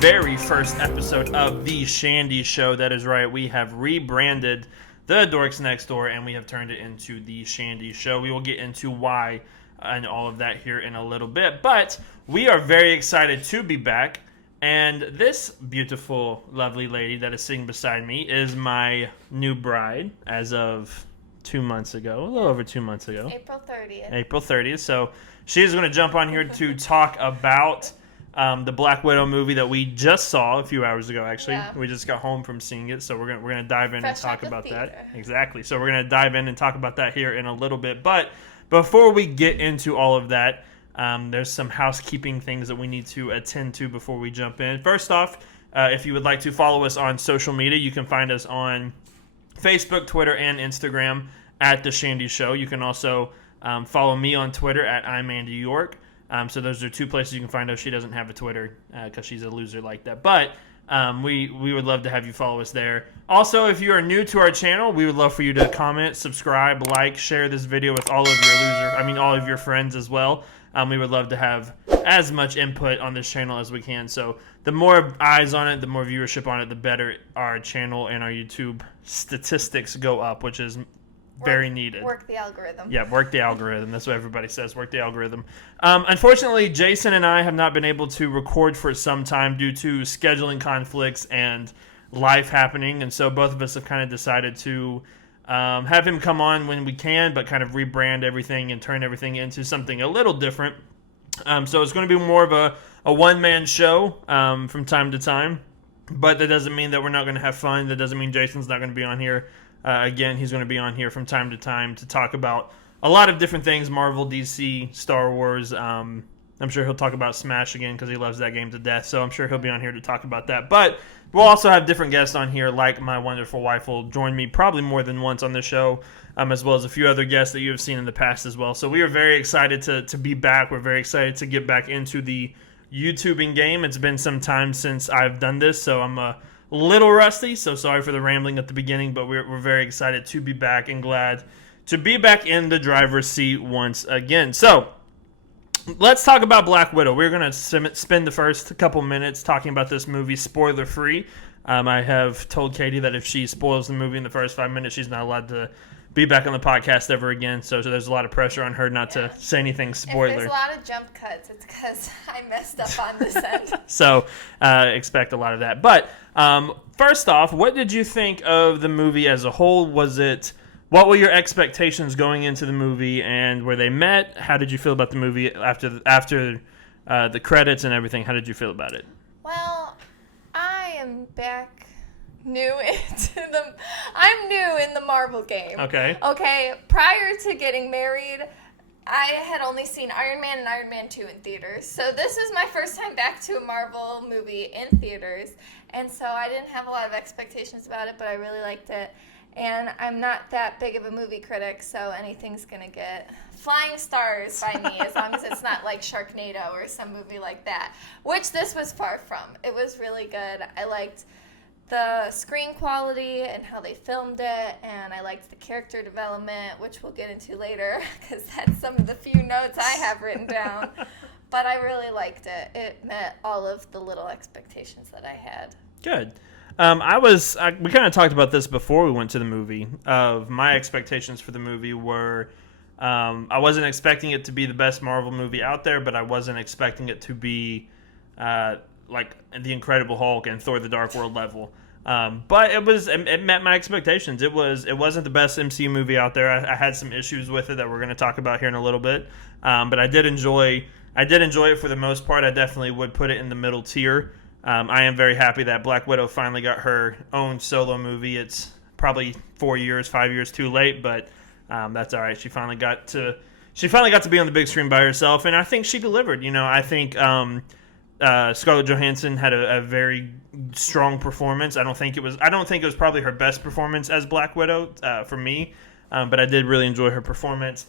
very first episode of the Shandy Show. That is right, we have rebranded the Dorks Next Door and we have turned it into the Shandy Show. We will get into why and all of that here in a little bit, but we are very excited to be back. And this beautiful, lovely lady that is sitting beside me is my new bride as of 2 months ago, a little over 2 months ago. April 30th. April 30th. So she's going to jump on here to talk about the Black Widow movie that we just saw a few hours ago, actually. Yeah. We just got home from seeing it, so we're gonna dive in and talk about that. Exactly. So we're going to dive in and talk about that here in a little bit. But before we get into all of that, there's some housekeeping things that we need to attend to before we jump in. First off, if you would like to follow us on social media, you can find us on Facebook, Twitter, and Instagram at The Shandy Show. You can also follow me on Twitter at Catie York. So those are two places you can find us. She doesn't have a Twitter because she's a loser like that. But we would love to have you follow us there. Also, if you are new to our channel, we would love for you to comment, subscribe, like, share this video with all of your friends as well. We would love to have as much input on this channel as we can. So the more eyes on it, the more viewership on it, the better our channel and our YouTube statistics go up, which is very needed. Work the algorithm. Yeah, work the algorithm. That's what everybody says, work the algorithm. Unfortunately, Jason and I have not been able to record for some time due to scheduling conflicts and life happening. And so both of us have kind of decided to have him come on when we can, but kind of rebrand everything and turn everything into something a little different. So it's going to be more of a one-man show from time to time, but that doesn't mean that we're not going to have fun. That doesn't mean Jason's not going to be on here. Again, he's going to be on here from time to time to talk about a lot of different things, Marvel, DC, Star Wars. I'm sure he'll talk about Smash again because he loves that game to death, so I'm sure he'll be on here to talk about that. But we'll also have different guests on here, like my wonderful wife will join me probably more than once on the show, as well as a few other guests that you have seen in the past as well. So we are very excited to be back. We're very excited to get back into the YouTubing game. It's been some time since I've done this, so I'm a little rusty, so sorry for the rambling at the beginning, but we're very excited to be back and glad to be back in the driver's seat once again. So let's talk about Black Widow. We're going to spend the first couple minutes talking about this movie spoiler-free. I have told Catie that if she spoils the movie in the first 5 minutes, she's not allowed to be back on the podcast ever again. So there's a lot of pressure on her not to say anything spoiler. If there's a lot of jump cuts, it's because I messed up on this end. So expect a lot of that. But first off, what did you think of the movie as a whole? What were your expectations going into the movie, and were they met? How did you feel about the movie after the credits and everything? How did you feel about it? Well, I am back. I'm new in the Marvel game. Okay. Prior to getting married, I had only seen Iron Man and Iron Man 2 in theaters. So this is my first time back to a Marvel movie in theaters. And so I didn't have a lot of expectations about it, but I really liked it. And I'm not that big of a movie critic, so anything's going to get flying stars by me as long as it's not like Sharknado or some movie like that, which this was far from. It was really good. I liked the screen quality and how they filmed it, and I liked the character development, which we'll get into later because that's some of the few notes I have written down. But I really liked it. It met all of the little expectations that I had. Good. We kind of talked about this before we went to the movie. My expectations for the movie were, I wasn't expecting it to be the best Marvel movie out there, but I wasn't expecting it to be like the Incredible Hulk and Thor: The Dark World level. But it met my expectations. It wasn't the best MCU movie out there. I had some issues with it that we're going to talk about here in a little bit. But I did enjoy it for the most part. I definitely would put it in the middle tier. I am very happy that Black Widow finally got her own solo movie. It's probably 5 years too late, but that's all right. She finally got to be on the big screen by herself, and I think she delivered. I think Scarlett Johansson had a very strong performance. I don't think it was probably her best performance as Black Widow for me, but I did really enjoy her performance.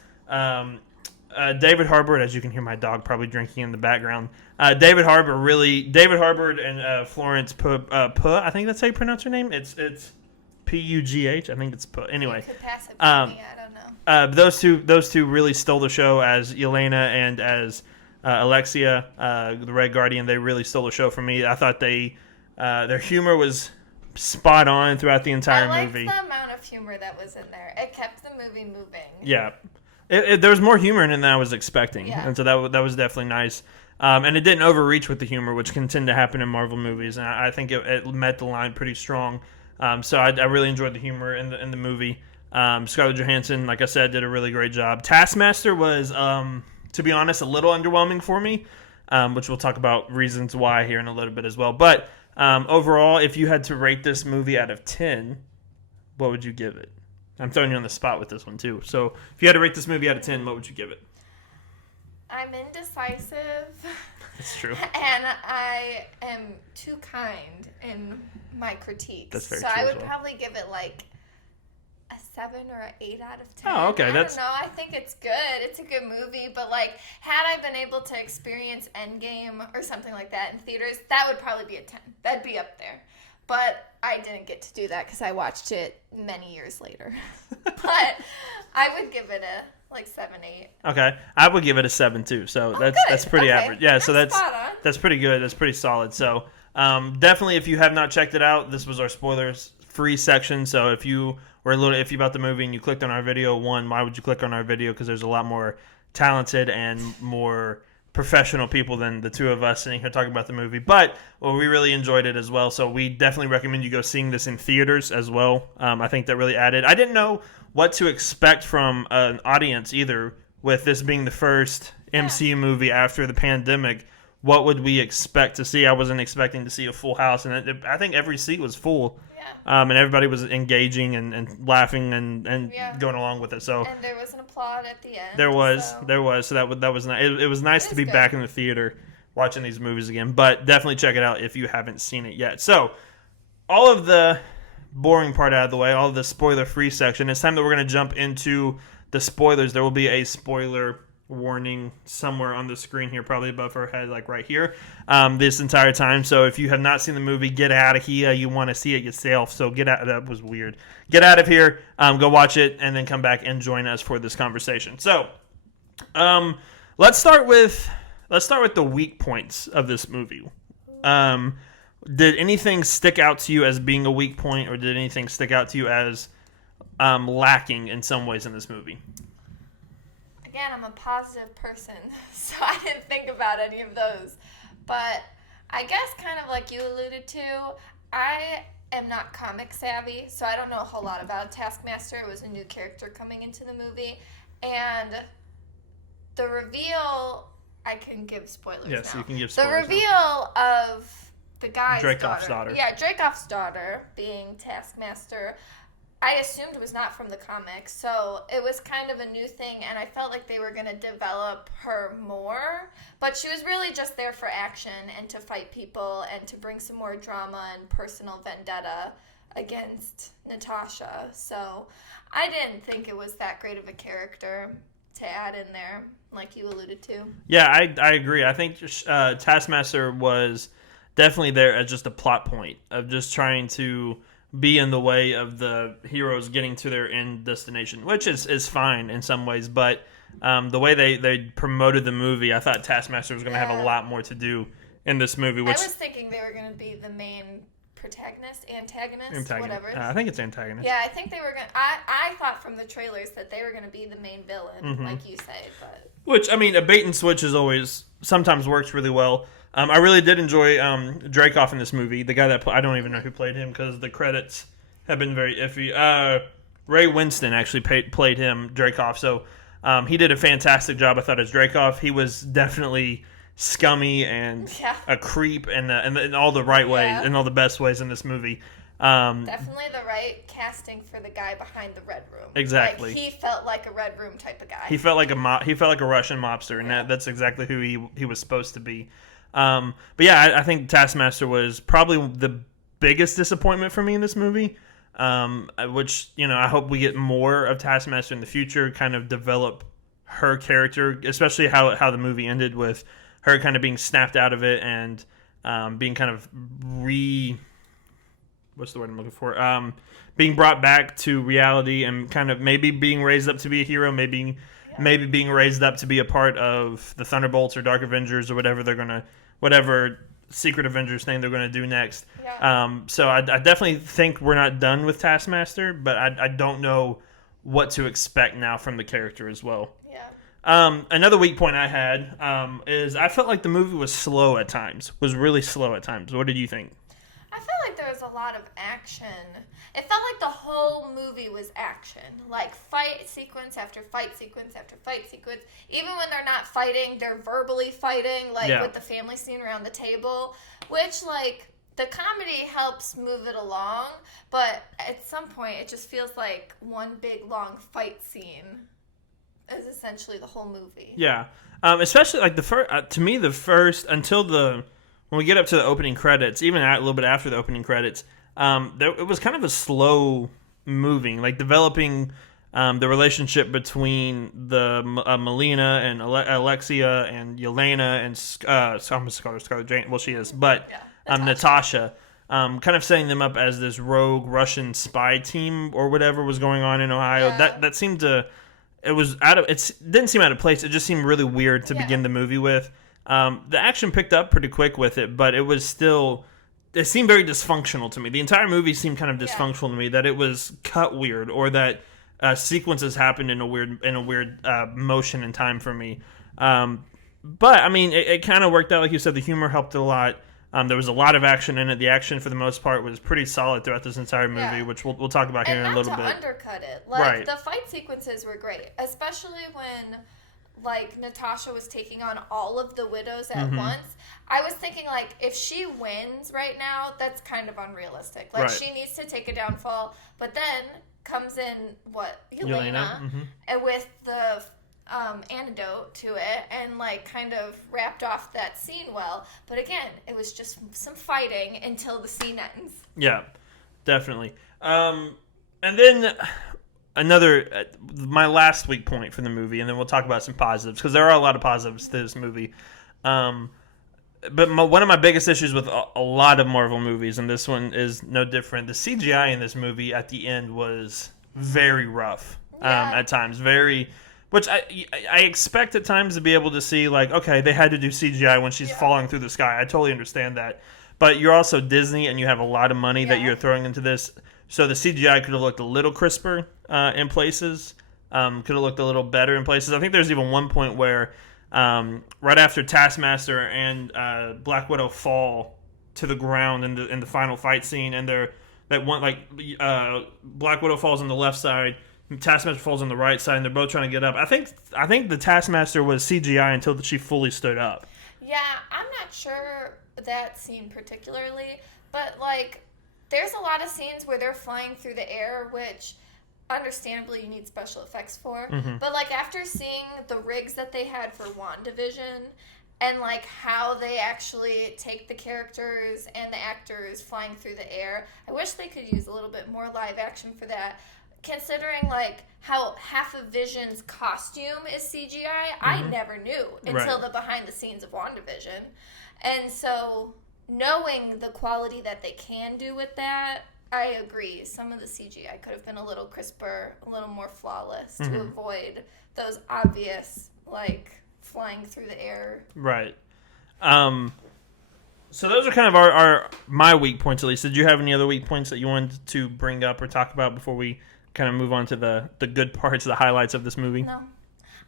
David Harbour, as you can hear my dog probably drinking in the background. David Harbour and Florence Pugh, I think that's how you pronounce her name. It's Pugh. I think it's Pugh. Anyway, could pass it for me. I don't know. Those two really stole the show as Yelena and as Alexia, the Red Guardian, they really stole the show from me. I thought their humor was spot on throughout the entire movie. I liked the amount of humor that was in there. It kept the movie moving. Yeah. There was more humor in it than I was expecting. Yeah. And so that was definitely nice. And it didn't overreach with the humor, which can tend to happen in Marvel movies. And I think it met the line pretty strong. So I really enjoyed the humor in the movie. Scarlett Johansson, like I said, did a really great job. Taskmaster was, to be honest, a little underwhelming for me, which we'll talk about reasons why here in a little bit as well. But overall, if you had to rate this movie out of 10, what would you give it? I'm throwing you on the spot with this one, too. So if you had to rate this movie out of 10, what would you give it? I'm indecisive. That's true. And I am too kind in my critiques. That's very so true I as would well. probably give it like a 7 or an 8 out of 10. Oh, okay. I don't know. I think it's good. It's a good movie. But like, had I been able to experience Endgame or something like that in theaters, that would probably be a 10. That'd be up there. But I didn't get to do that because I watched it many years later. But I would give it a like 7, 8. Okay, I would give it a 7 too. So that's pretty Okay. average. Yeah, so that's spot on. that's pretty good. That's pretty solid. So definitely, if you have not checked it out, this was our spoilers free section. So if you were a little iffy about the movie and you clicked on our video, why would you click on our video? Because there's a lot more talented and more professional people than the two of us sitting here talking about the movie. But we really enjoyed it as well. So we definitely recommend you go seeing this in theaters as well. I think that really added. I didn't know what to expect from an audience either, with this being the first MCU movie after the pandemic. What would we expect to see? I wasn't expecting to see a full house, and I think every seat was full. Yeah. And everybody was engaging and laughing and Yeah. going along with it. So And there was an applaud at the end. there was. So. So that was nice. It was nice to be good. back in the theater watching these movies again. But definitely check it out if you haven't seen it yet. So all of the boring part out of the way, all of the spoiler-free section. It's time that we're going to jump into the spoilers. There will be a spoiler warning somewhere on the screen here, probably above her head, like right here, this entire time. So if you have not seen the movie, get out of here. You want to see it yourself, so get out. That was weird. Get out of here, go watch it, and then come back and join us for this conversation. So let's start with the weak points of this movie. Did anything stick out to you as being a weak point, or did anything stick out to you as lacking in some ways in this movie? Again, I'm a positive person, so I didn't think about any of those. But I guess kind of like you alluded to, I am not comic savvy, so I don't know a whole lot about Taskmaster. It was a new character coming into the movie. And the reveal, I can give spoilers Yes, now. you can give spoilers. The reveal of the guy's Dreykov's daughter. Yeah, Dreykov's daughter being Taskmaster, I assumed was not from the comics, so it was kind of a new thing, and I felt like they were going to develop her more, but she was really just there for action and to fight people and to bring some more drama and personal vendetta against Natasha, so I didn't think it was that great of a character to add in there, like you alluded to. Yeah, I agree. I think Taskmaster was definitely there as just a plot point of just trying to be in the way of the heroes getting to their end destination, which is fine in some ways, but the way they promoted the movie, I thought Taskmaster was going to have a lot more to do in this movie. Which I was thinking they were going to be the main antagonist, whatever. I think it's antagonist. Yeah, I think they were going to... I thought from the trailers that they were going to be the main villain, like you said, but... Which, I mean, a bait and switch is always... sometimes works really well. I really did enjoy Dreykov in this movie. The guy that... I don't even know who played him because the credits have been very iffy. Ray Winston actually played him, Dreykov. So he did a fantastic job, I thought, as Dreykov. He was definitely scummy and a creep and in all the right ways, in all the best ways in this movie. Definitely the right casting for the guy behind the Red Room. Exactly. Like, he felt like a Red Room type of guy. He felt like a Russian mobster, and that's exactly who he was supposed to be. But yeah, I think Taskmaster was probably the biggest disappointment for me in this movie. Which, I hope we get more of Taskmaster in the future, kind of develop her character, especially how the movie ended with her kind of being snapped out of it and being kind of what's the word I'm looking for? Being brought back to reality and kind of maybe being raised up to be a hero, maybe maybe being raised up to be a part of the Thunderbolts or Dark Avengers or whatever Secret Avengers thing they're gonna do next. Yeah. So I definitely think we're not done with Taskmaster, but I don't know what to expect now from the character as well. Yeah. Another weak point I had is I felt like the movie was slow at times. Was really slow at times. What did you think? I felt like there was a lot of action. It felt like the whole movie was action. Like fight sequence after fight sequence after fight sequence. Even when they're not fighting, they're verbally fighting, with the family scene around the table. Which, the comedy helps move it along. But at some point, it just feels like one big, long fight scene is essentially the whole movie. Yeah. Especially, the first, to me, the first, when we get up to the opening credits, even a little bit after the opening credits, it was kind of a slow moving, developing the relationship between the Melina and Alexia and Yelena and Scarlett Jane. Well, she is, but Natasha. Kind of setting them up as this rogue Russian spy team or whatever was going on in Ohio. Yeah. That seemed to. It didn't seem out of place. It just seemed really weird to begin the movie with. The action picked up pretty quick with it, but it was still. It seemed very dysfunctional to me. The entire movie seemed kind of dysfunctional to me. That it was cut weird, or that sequences happened in a weird motion and time for me. But I mean, it kind of worked out. Like you said, the humor helped a lot. There was a lot of action in it. The action, for the most part, was pretty solid throughout this entire movie, which we'll talk about here in a little bit. And not to undercut it. The fight sequences were great, especially when, Natasha was taking on all of the widows at once. I was thinking, if she wins right now, that's kind of unrealistic. She needs to take a downfall, but then comes in, Yelena. And with the antidote to it, and kind of wrapped off that scene well. But again, it was just some fighting until the scene ends. Yeah, definitely. And then my last weak point for the movie, and then we'll talk about some positives, because there are a lot of positives to this movie. But one of my biggest issues with a lot of Marvel movies, and this one is no different, the CGI in this movie at the end was very rough at times. Which I expect at times to be able to see, okay, they had to do CGI when she's falling through the sky. I totally understand that. But you're also Disney, and you have a lot of money that you're throwing into this. So the CGI could have looked a little crisper in places. Could have looked a little better in places. I think there's even one point where right after Taskmaster and Black Widow fall to the ground in the final fight scene, and Black Widow falls on the left side, Taskmaster falls on the right side, and they're both trying to get up. I think the Taskmaster was CGI until she fully stood up. Yeah, I'm not sure that scene particularly, but there's a lot of scenes where they're flying through the air, which understandably you need special effects for. But after seeing the rigs that they had for WandaVision, and how they actually take the characters and the actors flying through the air, I wish they could use a little bit more live action for that. Considering how half of Vision's costume is CGI, I never knew until the behind the scenes of WandaVision. And so knowing the quality that they can do with that, I agree. Some of the CGI could have been a little crisper, a little more flawless to avoid those obvious flying through the air. Right. So those are kind of my weak points, at least. Did you have any other weak points that you wanted to bring up or talk about before we kind of move on to the good parts, the highlights of this movie? No.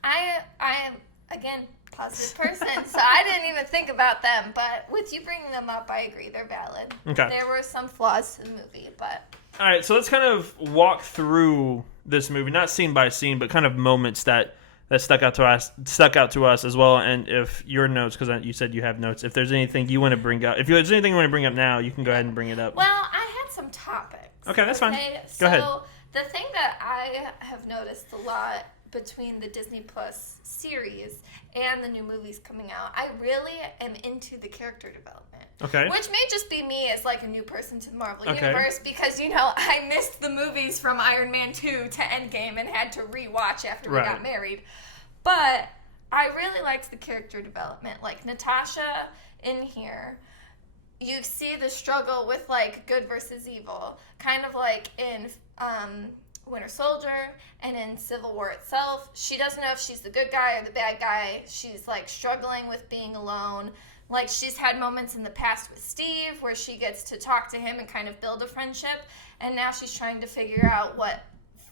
I am, again, positive person, so I didn't even think about them. But with you bringing them up, I agree. They're valid. Okay. There were some flaws to the movie, but... All right, so let's kind of walk through this movie, not scene by scene, but kind of moments that stuck out to us as well. And if your notes, because you said you have notes, if there's anything you want to bring up, if there's anything you want to bring up now, you can go ahead and bring it up. Well, I had some topics. Okay, that's fine. Go ahead. The thing that I have noticed a lot between the Disney Plus series and the new movies coming out, I really am into the character development. Okay. Which may just be me as a new person to the Marvel Universe, because, I missed the movies from Iron Man 2 to Endgame and had to rewatch after we got married. But I really liked the character development. Natasha in here, you see the struggle with good versus evil, kind of in Winter Soldier, and in Civil War itself, she doesn't know if she's the good guy or the bad guy. She's like struggling with being alone. Like, she's had moments in the past with Steve where she gets to talk to him and kind of build a friendship, and now she's trying to figure out what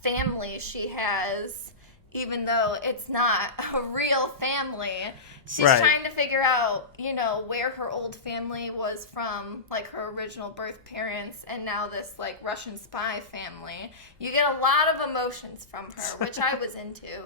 family she has, even though it's not a real family. She's trying to figure out, you know, where her old family was from, like her original birth parents, and now this, like, Russian spy family. You get a lot of emotions from her, which I was into.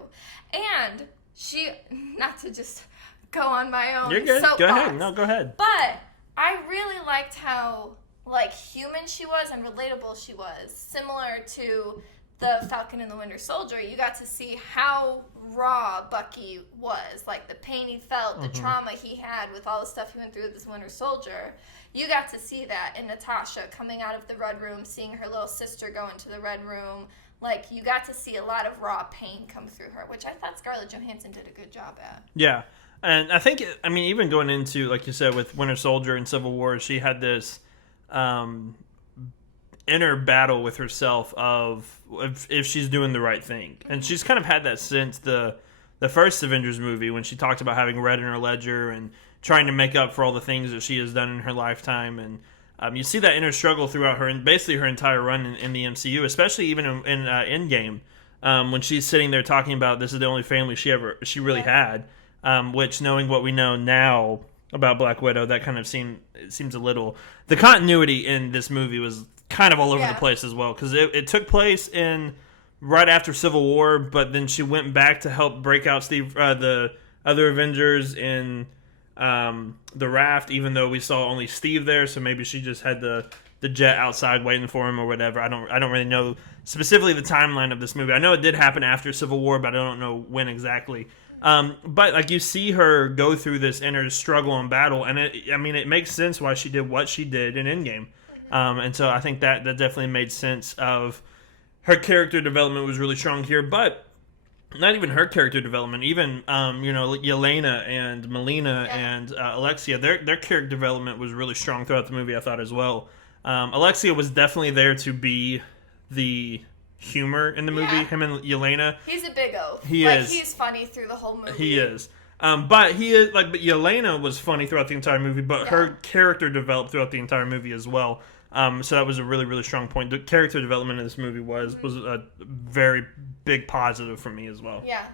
And she, not to just go on my own. You're good. Go ahead. No, go ahead. But I really liked how, like, human she was and relatable she was. Similar to the Falcon and the Winter Soldier, you got to see how raw Bucky was. Like, the pain he felt, the trauma he had with all the stuff he went through with this Winter Soldier. You got to see that in Natasha coming out of the Red Room, seeing her little sister go into the Red Room. Like, you got to see a lot of raw pain come through her, which I thought Scarlett Johansson did a good job at. Yeah. And I think, I mean, even going into, like you said, with Winter Soldier and Civil War, she had this inner battle with herself of if she's doing the right thing. And she's kind of had that since the first Avengers movie, when she talked about having red in her ledger and trying to make up for all the things that she has done in her lifetime. And you see that inner struggle throughout her, and basically her entire run in the MCU, especially even in Endgame, when she's sitting there talking about this is the only family she really had. Which, knowing what we know now about Black Widow, that kind of seems a little... The continuity in this movie was kind of all over the place as well, because it took place right after Civil War, but then she went back to help break out the other Avengers in the raft, even though we saw only Steve there, so maybe she just had the jet outside waiting for him or whatever. I don't really know specifically the timeline of this movie. I know it did happen after Civil War, but I don't know when exactly. But like, you see her go through this inner struggle and battle, and it makes sense why she did what she did in Endgame. And so I think that definitely made sense of her character development was really strong here, but not even her character development, even, Yelena and Melina and Alexia, their character development was really strong throughout the movie, I thought, as well. Alexia was definitely there to be the humor in the movie. Him and Yelena, he's a big oaf. He's funny through the whole movie. He is. But Yelena was funny throughout the entire movie, but her character developed throughout the entire movie as well. So that was a really, really strong point. The character development in this movie was a very big positive for me as well. Yeah.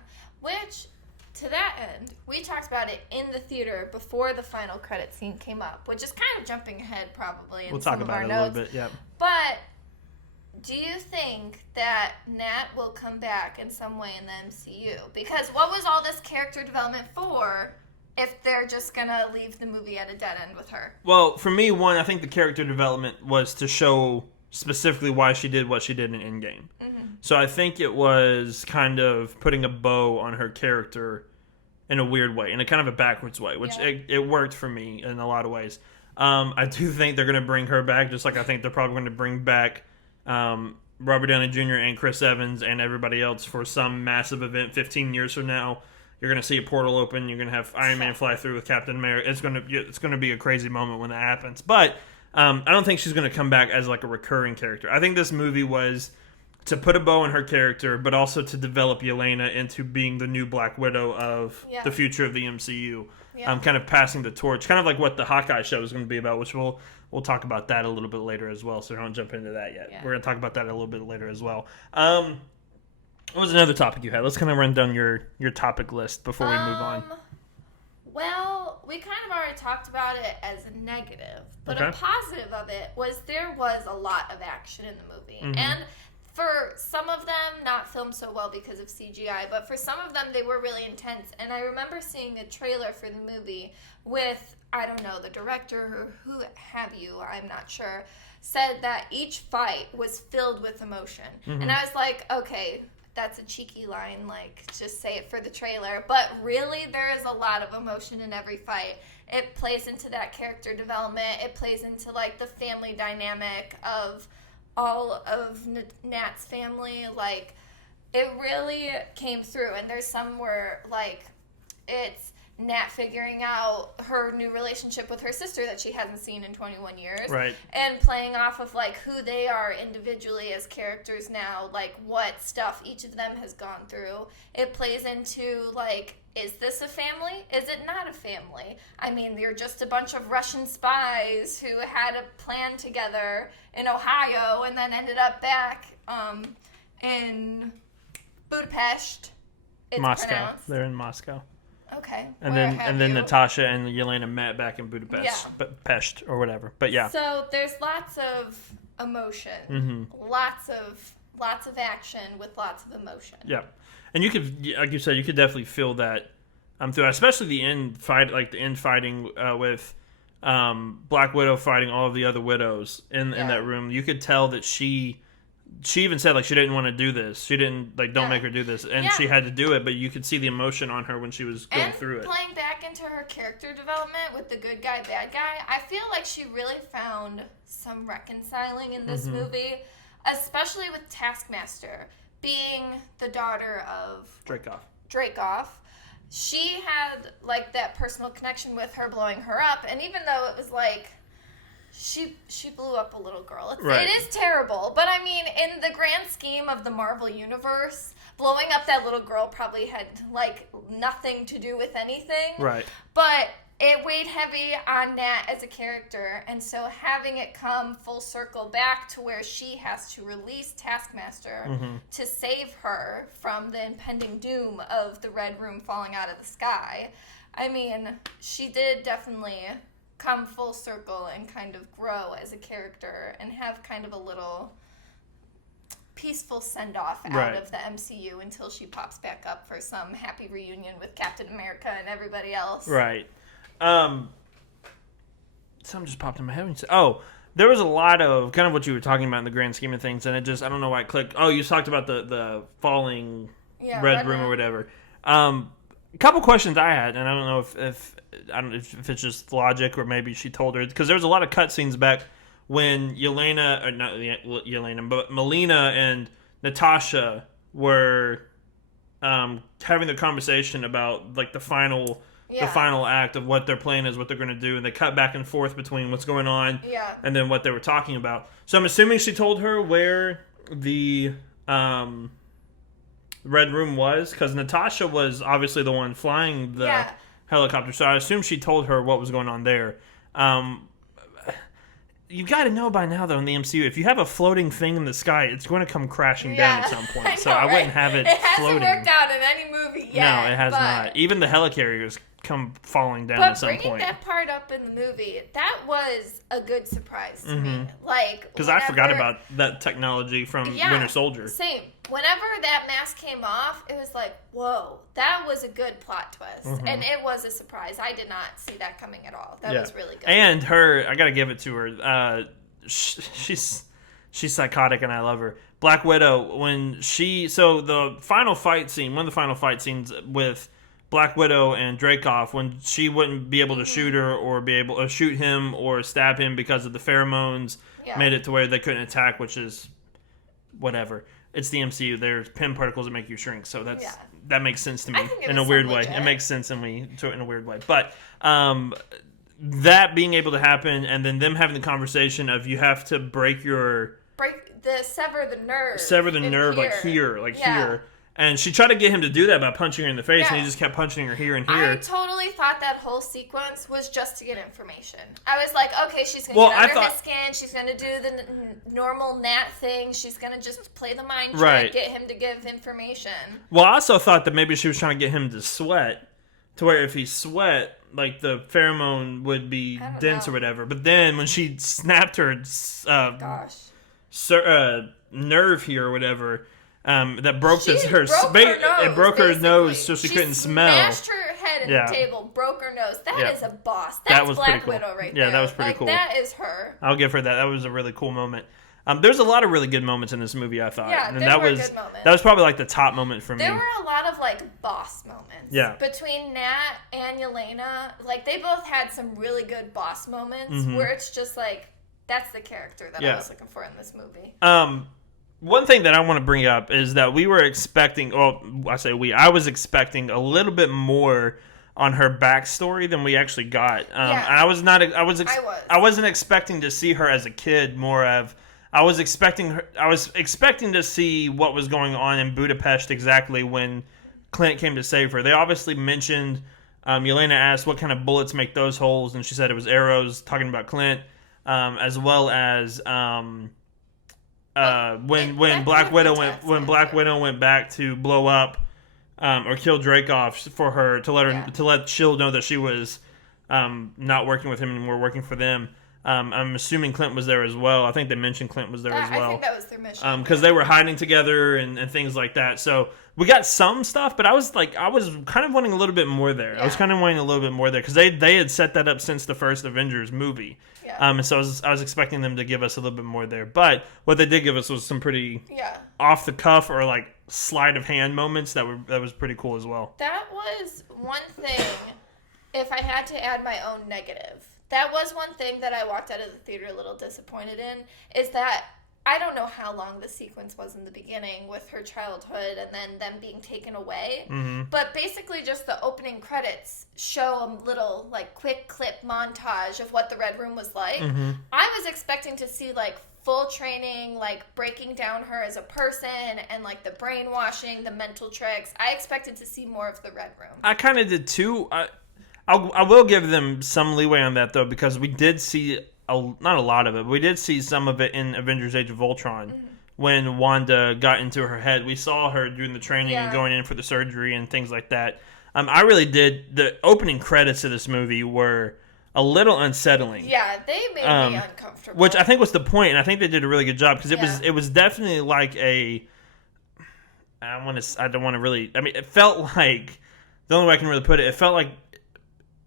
Which, to that end, we talked about it in the theater before the final credit scene came up, which is kind of jumping ahead probably in some of our notes. We'll talk about it a little bit, yeah. But do you think that Nat will come back in some way in the MCU? Because what was all this character development for if they're just going to leave the movie at a dead end with her? Well, for me, one, I think the character development was to show specifically why she did what she did in Endgame. Mm-hmm. So I think it was kind of putting a bow on her character in a weird way, in a kind of a backwards way, which it worked for me in a lot of ways. I do think they're going to bring her back, just like I think they're probably going to bring back Robert Downey Jr. and Chris Evans and everybody else for some massive event 15 years from now. You're going to see a portal open. You're going to have Iron Man fly through with Captain America. It's going to be a crazy moment when that happens. But I don't think she's going to come back as like a recurring character. I think this movie was to put a bow on her character, but also to develop Yelena into being the new Black Widow of the future of the MCU. Kind of passing the torch, kind of like what the Hawkeye show is going to be about, which we'll talk about that a little bit later as well, so don't jump into that yet. Yeah. We're going to talk about that a little bit later as well. What was another topic you had? Let's kind of run down your topic list before we move on. Well, we kind of already talked about it as a negative, but a positive of it was there was a lot of action in the movie. Mm-hmm. And for some of them, not filmed so well because of CGI, but for some of them, they were really intense. And I remember seeing a trailer for the movie with, I don't know, the director or who have you, I'm not sure, said that each fight was filled with emotion. Mm-hmm. And I was like, okay, that's a cheeky line, like, just say it for the trailer. But really, there is a lot of emotion in every fight. It plays into that character development. It plays into, like, the family dynamic of all of Nat's family. Like, it really came through. And there's some where, like, it's Nat figuring out her new relationship with her sister that she hasn't seen in 21 years. Right. And playing off of, like, who they are individually as characters now, like, what stuff each of them has gone through. It plays into, like, is this a family? Is it not a family? I mean, they're just a bunch of Russian spies who had a plan together in Ohio and then ended up back in Budapest. It's Moscow. pronounced. They're in Moscow. Okay. And then Natasha and Yelena met back in Budapest, Yeah. Pest or whatever. But yeah. So there's lots of emotion, lots of action with lots of emotion. Yeah, and you could, like you said, you could definitely feel that through, especially the end fighting with Black Widow fighting all of the other widows in that room. You could tell that she even said, like, she didn't want to do this. She didn't, like, don't make her do this. And she had to do it, but you could see the emotion on her when she was going through it. And playing back into her character development with the good guy, bad guy, I feel like she really found some reconciling in this movie, especially with Taskmaster being the daughter of Dreykov. She had, like, that personal connection with her blowing her up, and even though it was, like, she blew up a little girl. It is terrible, but I mean, in the grand scheme of the Marvel Universe, blowing up that little girl probably had, like, nothing to do with anything. Right. But it weighed heavy on Nat as a character, and so having it come full circle back to where she has to release Taskmaster to save her from the impending doom of the Red Room falling out of the sky, I mean, she did definitely come full circle and kind of grow as a character and have kind of a little peaceful send-off out of the MCU until she pops back up for some happy reunion with Captain America and everybody else. Right. Something just popped in my head. There was a lot of kind of what you were talking about in the grand scheme of things, and it just, I don't know why it clicked. Oh, you talked about the falling red room or whatever. A couple questions I had, and I don't know if it's just logic or maybe she told her, because there was a lot of cutscenes back when Melina and Natasha were having the conversation about, like, the final act of what their plan is, what they're going to do, and they cut back and forth between what's going on and then what they were talking about. So I'm assuming she told her where the Red Room was, because Natasha was obviously the one flying the helicopter, so I assume she told her what was going on there. You got to know by now, though, in the MCU, if you have a floating thing in the sky, it's going to come crashing down at some point. I wouldn't have it floating. It hasn't worked out in any movie yet. No, it has not. Even the helicarriers come falling down at some point. But bringing that part up in the movie, that was a good surprise to me. Like, because I forgot about that technology from Winter Soldier. Same. Whenever that mask came off, it was like, whoa, that was a good plot twist. And it was a surprise. I did not see that coming at all. That was really good. And her, I got to give it to her. She's psychotic and I love her. Black Widow, one of the final fight scenes with Black Widow and Dreykov, when she wouldn't be able to shoot her or be able to shoot him or stab him because of the pheromones, made it to where they couldn't attack, which is whatever. It's the MCU. There's pin particles that make you shrink, so that makes sense to me in a weird way. It makes sense to me in a weird way. But that being able to happen, and then them having the conversation of you have to sever the nerve like here. And she tried to get him to do that by punching her in the face, and he just kept punching her here and here. I totally thought that whole sequence was just to get information. I was like, okay, she's going to get under his skin, she's going to do the normal Nat thing, she's going to just play the mind trick, get him to give information. Well, I also thought that maybe she was trying to get him to sweat, to where if he sweat, like, the pheromone would be dense or whatever. But then when she snapped her nerve here or whatever, that broke her nose so she couldn't smell. Smashed her head in the table, broke her nose. That is a boss. That was Black Widow right there. Yeah, that was pretty cool. That is her. I'll give her that. That was a really cool moment. There's a lot of really good moments in this movie, I thought. Yeah, there were good moments. That was probably, like, the top moment for me. There were a lot of, like, boss moments. Yeah. Between Nat and Yelena, like, they both had some really good boss moments where it's just, like, that's the character that I was looking for in this movie. One thing that I want to bring up is that we were expecting, I was expecting a little bit more on her backstory than we actually got. Yeah. I was not. I wasn't expecting to see her as a kid. More of. I was expecting to see what was going on in Budapest exactly when Clint came to save her. They obviously mentioned. Yelena asked what kind of bullets make those holes, and she said it was arrows. Talking about Clint, as well as when Black Widow went back to blow up or kill Dreykov for her to let Shield know that she was not working with him anymore, working for them. I'm assuming Clint was there as well. I think they mentioned Clint was there as well. I think that was their mission. Because they were hiding together and things like that. So we got some stuff, but I was kind of wanting a little bit more there. Yeah. I was kind of wanting a little bit more there because they had set that up since the first Avengers movie. Yeah. And so I was expecting them to give us a little bit more there. But what they did give us was some pretty off the cuff or like sleight of hand moments that was pretty cool as well. That was one thing. If I had to add my own negative. That was one thing that I walked out of the theater a little disappointed in, is that I don't know how long the sequence was in the beginning with her childhood and then them being taken away. Mm-hmm. But basically just the opening credits show a little like quick clip montage of what the Red Room was like. Mm-hmm. I was expecting to see like full training, like breaking down her as a person and like the brainwashing, the mental tricks. I expected to see more of the Red Room. I kind of did too. I will give them some leeway on that though, because we did see not a lot of it, but we did see some of it in Avengers: Age of Ultron when Wanda got into her head. We saw her doing the training and going in for the surgery and things like that. I really did. The opening credits of this movie were a little unsettling. Yeah, they made me uncomfortable. Which I think was the point, and I think they did a really good job because it was definitely like a. I don't want to really. I mean, it felt like the only way I can really put it. It felt like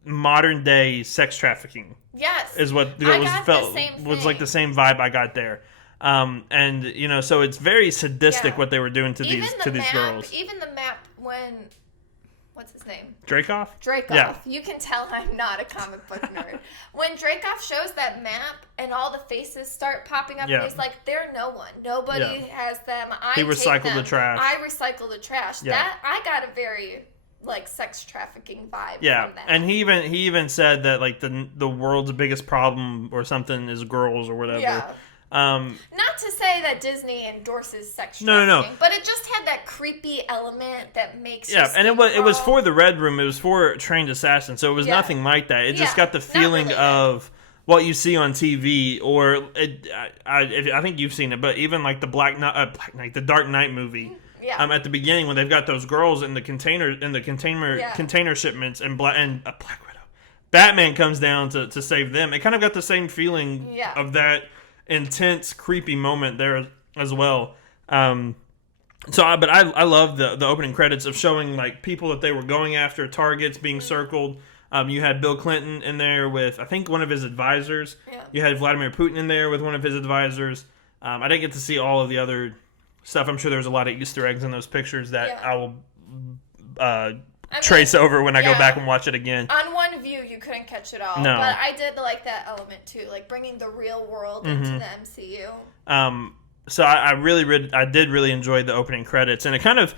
modern day sex trafficking. Yes, is what it was like the same vibe I got there. And you know, so it's very sadistic what they were doing to these girls. Even the map when what's his name? Dreykov. Yeah. You can tell I'm not a comic book nerd. When Dreykov shows that map and all the faces start popping up, and he's like, "They're no one. Nobody has them. He recycled the trash. I recycle the trash." Yeah. That I got a very like sex trafficking vibe from that. And he even said that like the world's biggest problem or something is girls or whatever. Yeah. Not to say that Disney endorses sex trafficking, no. but it just had that creepy element that makes and it was for the Red Room. It was for trained assassins, so it was nothing like that. It just got the feeling of what you see on TV, or I think you've seen it, but even like the Black Knight, the Dark Knight movie. Yeah. At the beginning when they've got those girls in the container shipments and Black Widow, Batman comes down to save them. It kind of got the same feeling of that intense, creepy moment there as well. But I love the opening credits of showing like people that they were going after, targets being circled. You had Bill Clinton in there with I think one of his advisors. Yeah. You had Vladimir Putin in there with one of his advisors. I didn't get to see all of the other stuff. I'm sure there's a lot of Easter eggs in those pictures that I will trace over when I go back and watch it again. On one view, you couldn't catch it all. No. But I did like that element too, like bringing the real world into the MCU. So I did really enjoy the opening credits, and it kind of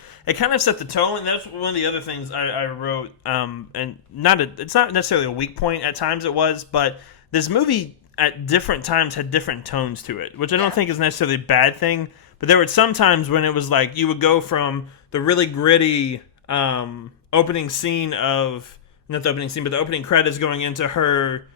set the tone. And that's one of the other things I wrote. And it's not necessarily a weak point. At times it was, but this movie at different times had different tones to it, which I don't think is necessarily a bad thing. But there were some times when it was like you would go from the really gritty opening scene of not the opening scene, but the opening credits going into her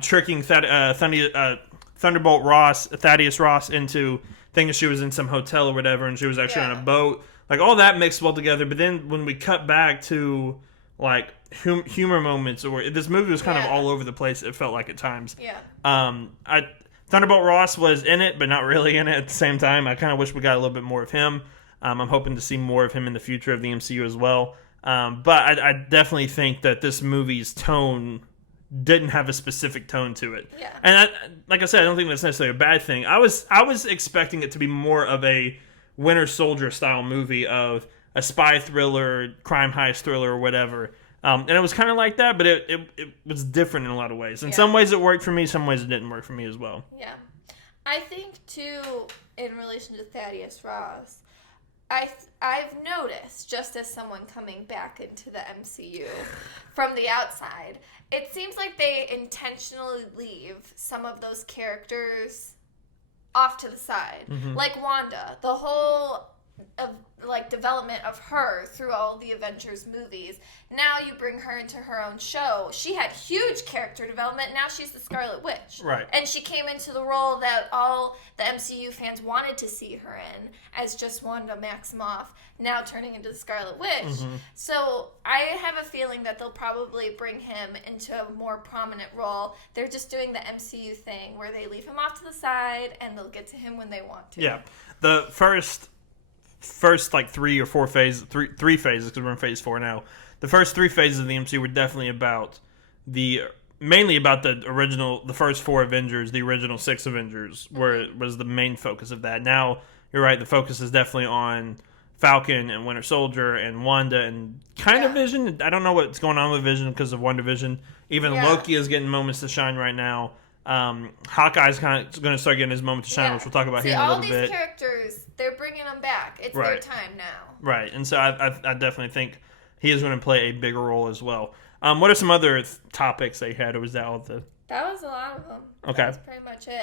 tricking Thunderbolt Ross, Thaddeus Ross, into thinking she was in some hotel or whatever, and she was actually on a boat. Like all that mixed well together. But then when we cut back to like humor moments, or this movie was kind of all over the place. It felt like at times. Yeah. Thunderbolt Ross was in it, but not really in it at the same time. I kind of wish we got a little bit more of him. I'm hoping to see more of him in the future of the MCU as well. But I definitely think that this movie's tone didn't have a specific tone to it. Yeah. And like I said, I don't think that's necessarily a bad thing. I was expecting it to be more of a Winter Soldier style movie of a spy thriller, crime heist thriller, or whatever. And it was kind of like that, but it was different in a lot of ways. In some ways it worked for me, some ways it didn't work for me as well. Yeah. I think, too, in relation to Thaddeus Ross, I've noticed, just as someone coming back into the MCU from the outside, it seems like they intentionally leave some of those characters off to the side. Mm-hmm. Like Wanda, the whole of like development of her through all the Avengers movies. Now you bring her into her own show. She had huge character development. Now she's the Scarlet Witch. Right. And she came into the role that all the MCU fans wanted to see her in as just Wanda Maximoff, now turning into the Scarlet Witch. Mm-hmm. So I have a feeling that they'll probably bring him into a more prominent role. They're just doing the MCU thing where they leave him off to the side and they'll get to him when they want to. Yeah. The first like three phases, because we're in phase 4 now. The first 3 phases of the MCU were definitely mainly about the first 4 Avengers, the original 6 Avengers, where it was the main focus of that. Now, you're right, the focus is definitely on Falcon and Winter Soldier and Wanda and kind of Vision. I don't know what's going on with Vision because of WandaVision. Even Loki is getting moments to shine right now. Hawkeye's kind of going to start getting his moment to shine, which we'll talk about here in a little bit. All these characters, they're bringing them back. It's their time now. Right, and so I definitely think he is going to play a bigger role as well. What are some other topics they had, or was that all the... That was a lot of them. Okay. That's pretty much it.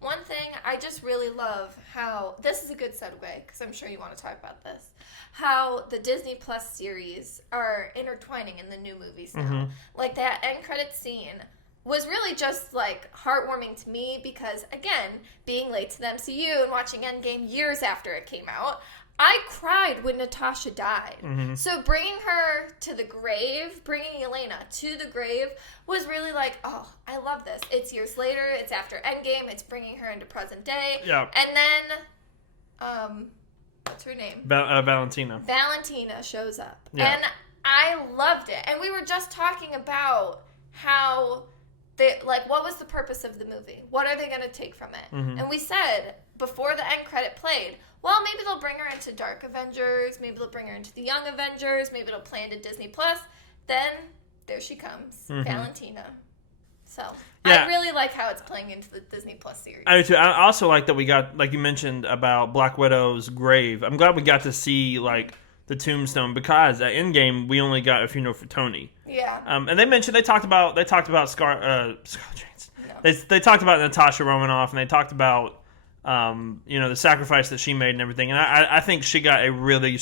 One thing, I just really love how, this is a good segue, because I'm sure you want to talk about this, how the Disney Plus series are intertwining in the new movies now. Mm-hmm. Like that end credit scene was really just like heartwarming to me because, again, being late to the MCU and watching Endgame years after it came out, I cried when Natasha died. Mm-hmm. So bringing her to the grave, bringing Elena to the grave was really like, oh, I love this. It's years later. It's after Endgame. It's bringing her into present day. Yeah. And then, what's her name? Valentina. Valentina shows up. Yeah. And I loved it. And we were just talking about how... what was the purpose of the movie? What are they going to take from it? Mm-hmm. And we said, before the end credit played, well, maybe they'll bring her into Dark Avengers, maybe they'll bring her into the Young Avengers, maybe it'll play into Disney Plus. Then, there she comes, Valentina. So, I really like how it's playing into the Disney Plus series. I do too. I also like that we got, like you mentioned, about Black Widow's grave. I'm glad we got to see, the tombstone, because at Endgame we only got a funeral for Tony. Yeah. And they talked about Scarlett Johansson. No. They talked about Natasha Romanoff, and they talked about the sacrifice that she made and everything. And I think she got a really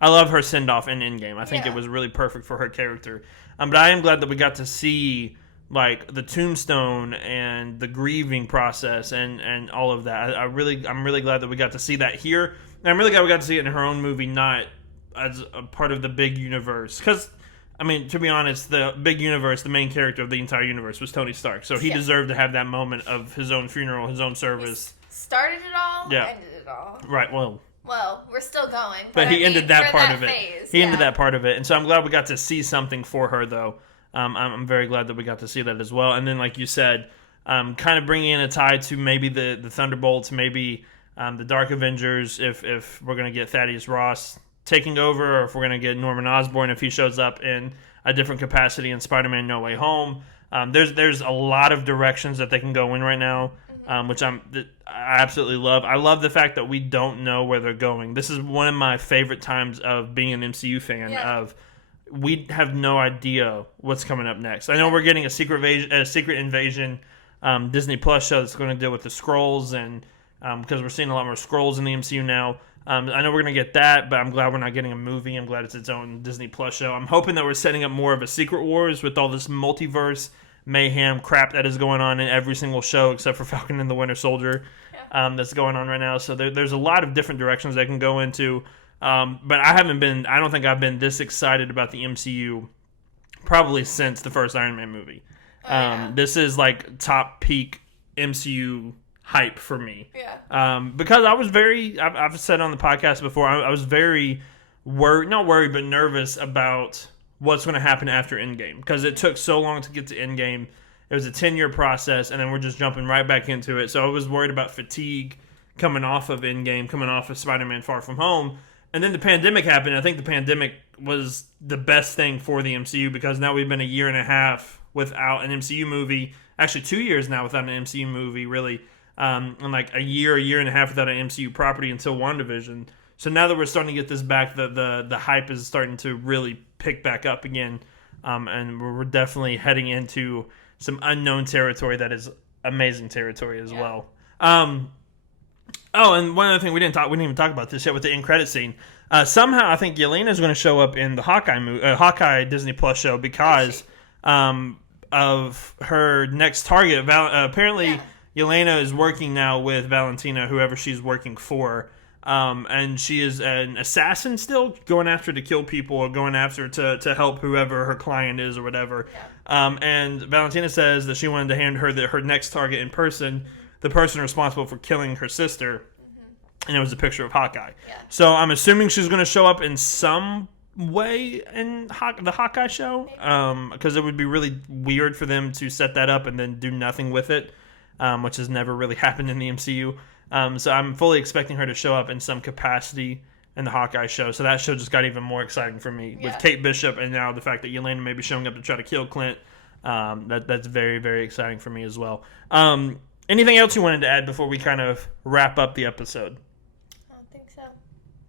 I love her send off in Endgame. I think it was really perfect for her character. But I am glad that we got to see the tombstone and the grieving process and all of that. I'm really glad that we got to see that here. And I'm really glad we got to see it in her own movie, not as a part of the big universe. Because, to be honest, the big universe, the main character of the entire universe was Tony Stark. So he deserved to have that moment of his own funeral, his own service. He started it all, ended it all. Right, well, we're still going. But he ended that part of it. Phase, he ended that part of it. And so I'm glad we got to see something for her, though. I'm very glad that we got to see that as well. And then, like you said, kind of bringing in a tie to maybe the Thunderbolts, maybe the Dark Avengers, if we're going to get Thaddeus Ross taking over, or if we're going to get Norman Osborn if he shows up in a different capacity in Spider-Man No Way Home. There's a lot of directions that they can go in right now, which I absolutely love. I love the fact that we don't know where they're going. This is one of my favorite times of being an MCU fan, we have no idea what's coming up next. I know we're getting a Secret Invasion Disney Plus show that's going to deal with the Skrulls, and because we're seeing a lot more Skrulls in the MCU now. I know we're going to get that, but I'm glad we're not getting a movie. I'm glad it's its own Disney Plus show. I'm hoping that we're setting up more of a Secret Wars with all this multiverse mayhem crap that is going on in every single show except for Falcon and the Winter Soldier that's going on right now. So there's a lot of different directions they can go into. But I don't think I've been this excited about the MCU probably since the first Iron Man movie. This is top peak MCU hype for me. Because I was I've said on the podcast before, I was very not worried, but nervous about what's going to happen after Endgame. Because it took so long to get to Endgame. It was a 10-year process, and then we're just jumping right back into it. So I was worried about fatigue coming off of Endgame, coming off of Spider-Man Far From Home. And then the pandemic happened. I think the pandemic was the best thing for the MCU because now we've been a year and a half without an MCU movie. Actually, 2 years now without an MCU movie, really. and like a year and a half without an MCU property until WandaVision. So now that we're starting to get this back, the hype is starting to really pick back up again, and we're definitely heading into some unknown territory that is amazing territory as well. Oh, and one other thing we didn't even talk about this yet with the end credit scene. Somehow, I think Yelena is going to show up in the Hawkeye Disney Plus show because of her next target. Apparently, Yelena is working now with Valentina, whoever she's working for, and she is an assassin still, going after to kill people or going after to help whoever her client is or whatever. And Valentina says that she wanted to hand her her next target in person, the person responsible for killing her sister, and it was a picture of Hawkeye. So I'm assuming she's going to show up in some way in the Hawkeye show, because it would be really weird for them to set that up and then do nothing with it, which has never really happened in the MCU. So I'm fully expecting her to show up in some capacity in the Hawkeye show. So that show just got even more exciting for me with Kate Bishop, and now the fact that Yelena may be showing up to try to kill Clint. That's very, very exciting for me as well. Anything else you wanted to add before we kind of wrap up the episode? I don't think so.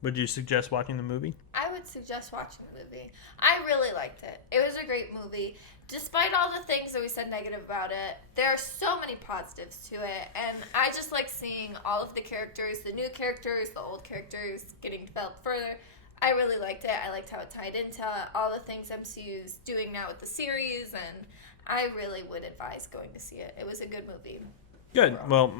Would you suggest watching the movie? I would suggest watching the movie. I really liked it. It was a great movie. Despite all the things that we said negative about it, there are so many positives to it, and I just like seeing all of the characters, the new characters, the old characters getting developed further. I really liked it. I liked how it tied into all the things MCU's doing now with the series, and I really would advise going to see it. It was a good movie. Good. Well,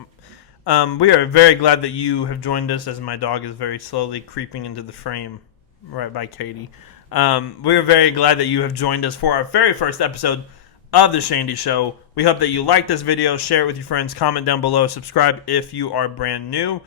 we are very glad that you have joined us, as my dog is very slowly creeping into the frame right by Katie. We are very glad that you have joined us for our very first episode of The Shandy Show. We hope that you like this video, share it with your friends, comment down below, subscribe if you are brand new.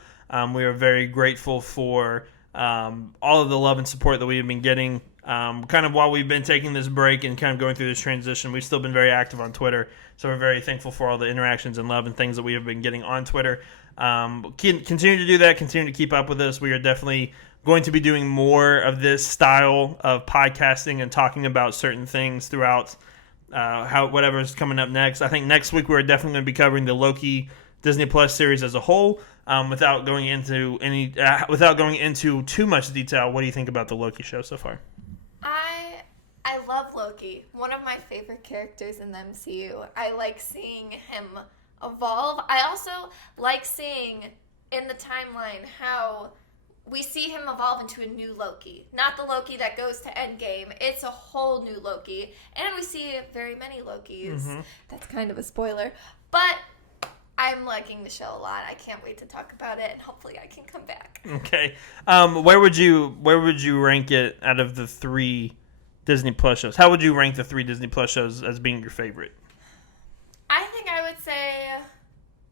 We are very grateful for all of the love and support that we have been getting. Kind of while we've been taking this break and kind of going through this transition, we've still been very active on Twitter. So we're very thankful for all the interactions and love and things that we have been getting on Twitter. Continue to do that. Continue to keep up with us. We are definitely going to be doing more of this style of podcasting and talking about certain things throughout whatever is coming up next. I think next week we're definitely going to be covering the Loki Disney Plus series as a whole. Without going into too much detail, what do you think about the Loki show so far? I love Loki. One of my favorite characters in the MCU. I like seeing him evolve. I also like seeing in the timeline how we see him evolve into a new Loki. Not the Loki that goes to Endgame. It's a whole new Loki. And we see very many Lokis. Mm-hmm. That's kind of a spoiler. But I'm liking the show a lot. I can't wait to talk about it, and hopefully I can come back. Okay. Where would you rank it out of the 3 Disney Plus shows? How would you rank the 3 Disney Plus shows as being your favorite? I think I would say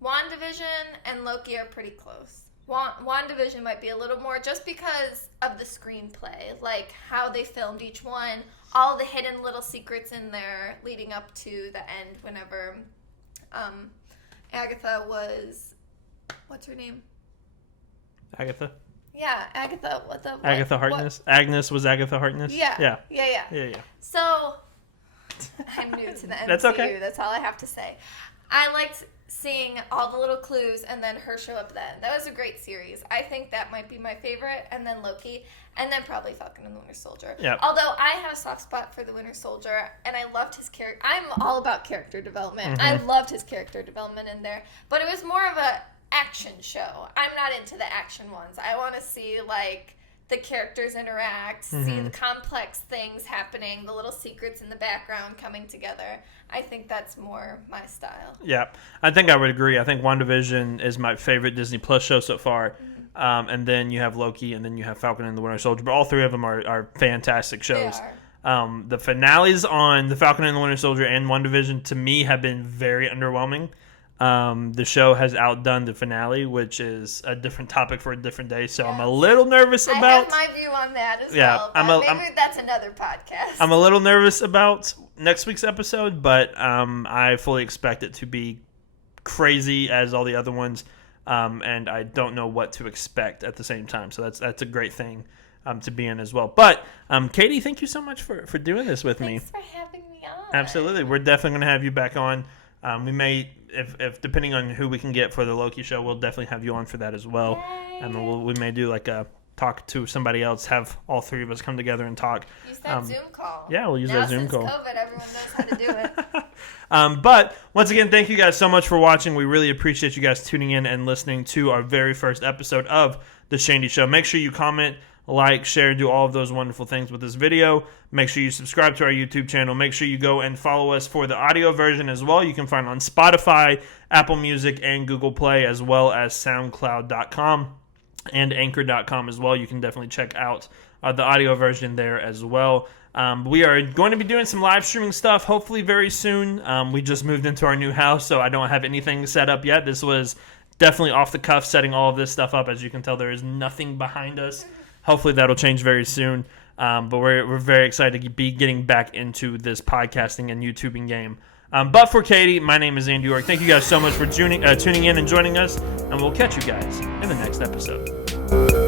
WandaVision and Loki are pretty close. WandaVision might be a little more just because of the screenplay, like how they filmed each one, all the hidden little secrets in there leading up to the end whenever Agatha was... What's her name? Agatha? Yeah, Agatha. Agatha Harkness? What? Agnes was Agatha Harkness? Yeah. So, I'm new to the MCU. That's okay. That's all I have to say. I liked seeing all the little clues and then her show up then. That was a great series. I think that might be my favorite, and then Loki, and then probably Falcon and the Winter Soldier. Yep. Although I have a soft spot for the Winter Soldier, and I loved his character. I'm all about character development. Mm-hmm. I loved his character development in there, but it was more of a action show. I'm not into the action ones. I want to see like the characters interact, see the complex things happening, the little secrets in the background coming together. I think that's more my style. Yeah, I think I would agree. I think WandaVision is my favorite Disney Plus show so far. And then you have Loki, and then you have Falcon and the Winter Soldier. But all 3 of them are fantastic shows. They are. The finales on the Falcon and the Winter Soldier and WandaVision, to me, have been very underwhelming. The show has outdone the finale, which is a different topic for a different day. So I'm a little nervous about... I have my view on that as well. Maybe that's another podcast. I'm a little nervous about next week's episode, but I fully expect it to be crazy as all the other ones. And I don't know what to expect at the same time. So that's a great thing to be in as well. But Katie, thank you so much for doing this with me. Thanks for having me on. Absolutely. We're definitely going to have you back on. We may, if depending on who we can get for the Loki show, we'll definitely have you on for that as well. Yay. And we may do like a talk to somebody else, have all three of us come together and talk. Use that Zoom call. Yeah, we'll use that Zoom call. Now since COVID, everyone knows how to do it. But once again, thank you guys so much for watching. We really appreciate you guys tuning in and listening to our very first episode of The Shandy Show. Make sure you comment, like, share, do all of those wonderful things with this video. Make sure you subscribe to our YouTube channel. Make sure you go and follow us for the audio version as well. You can find on Spotify, Apple Music, and Google Play, as well as SoundCloud.com and Anchor.com as well. You can definitely check out the audio version there as well. We are going to be doing some live streaming stuff hopefully very soon. We just moved into our new house, so I don't have anything set up yet. This was definitely off the cuff, setting all of this stuff up. As you can tell, there is nothing behind us. Hopefully that'll change very soon. But we're very excited to be getting back into this podcasting and YouTubing game. But for Catie, my name is Shandy York. Thank you guys so much for tuning in and joining us, and we'll catch you guys in the next episode.